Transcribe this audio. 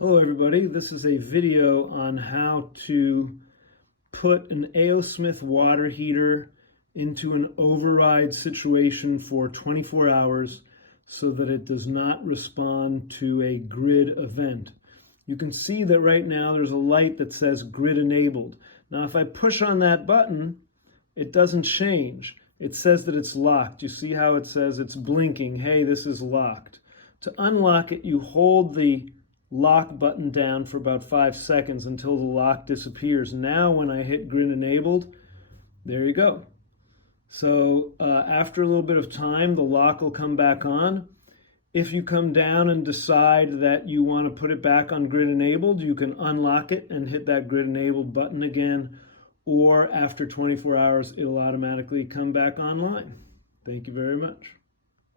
Hello everybody, this is a video on how to put an AO Smith water heater into an override situation for 24 hours so that it does not respond to a grid event. You can see that right now there's a light that says grid enabled. Now if I push on that button, it doesn't change. It says that it's locked. You see how it says it's blinking, hey, this is locked. To unlock it, you hold the lock button down for about 5 seconds until the lock disappears. Now when I hit grid enabled, there you go. So after a little bit of time, the lock will come back on. If you come down and decide that you want to put it back on grid enabled, you can unlock it and hit that grid enabled button again, or after 24 hours, it'll automatically come back online. Thank you very much.